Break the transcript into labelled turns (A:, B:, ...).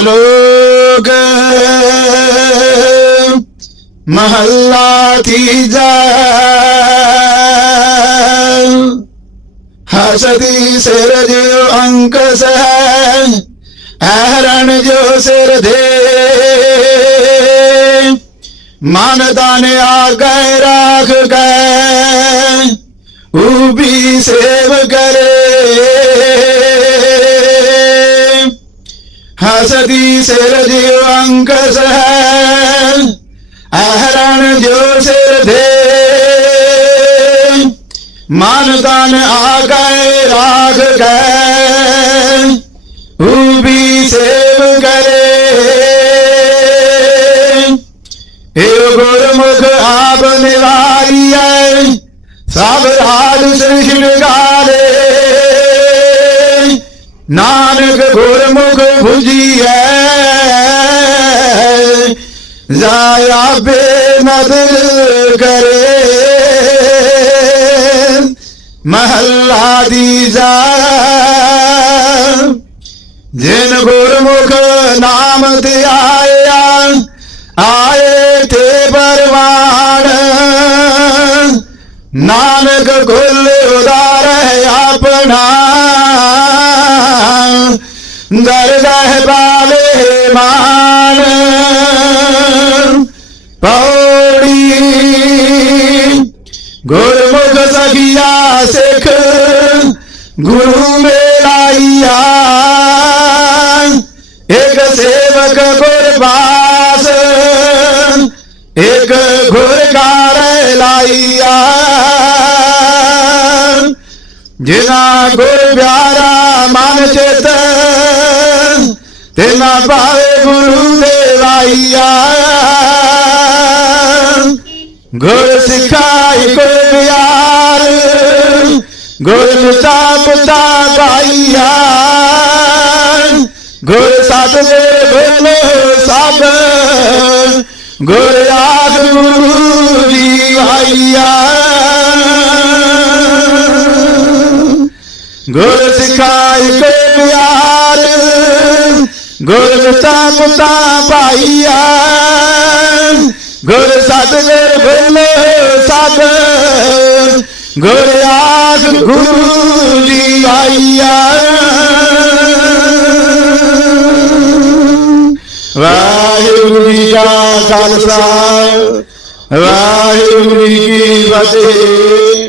A: लोग महल्ला तीजा हसदी सिर जो अंक है जो सिर दे। मानता ने आ गए राख गए भी सेव करे। हसती सिर जीव अंकस आहरण जो सिर दे। मन तन आ गए। राग गूबी सेव करे। हे गुरमुख आप निवारी सब राज सृष्ण का नानक गुरमुख भुजिए जाया बे मदद करे। महल्ला दीजा। जिन गुरमुख नाम दिया आए थे परवान। नानक खुल उदार है अपना। दर बाले मान पौड़ी गुरमुख सगिया सिख गुरु मेराइया एक सेवक गुरबास एक गुरगार लाइया जिना गुर प्यारा मन चेतन ਤੇ ਨਾ ਪਾਵੇ ਗੁਰੂ ਦੇਵਾਈਆ ਗੁਰ ਸਿਖਾਈ ਕੋ ਪਿਆਰ ਗੁਰ ਮੁਤਾ ਪੁਤਾ ਗਾਈਆ ਗੁਰ ਸਤ ਦੇ ਬੋਲੇ ਸਭ ਗੁਰ ਆਦ ਗੁਰੂ ਜੀ ਆਈਆ ਗੁਰ ਸਿਖਾਈ ਕੋ ਪਿਆਰ गुरसा मुसा भाइया गुर सदगर बोले सागर गुर आख गुरु जी आइया। वाहिगुरु जी का खालसा। वाहिगुरु जी की फतेह।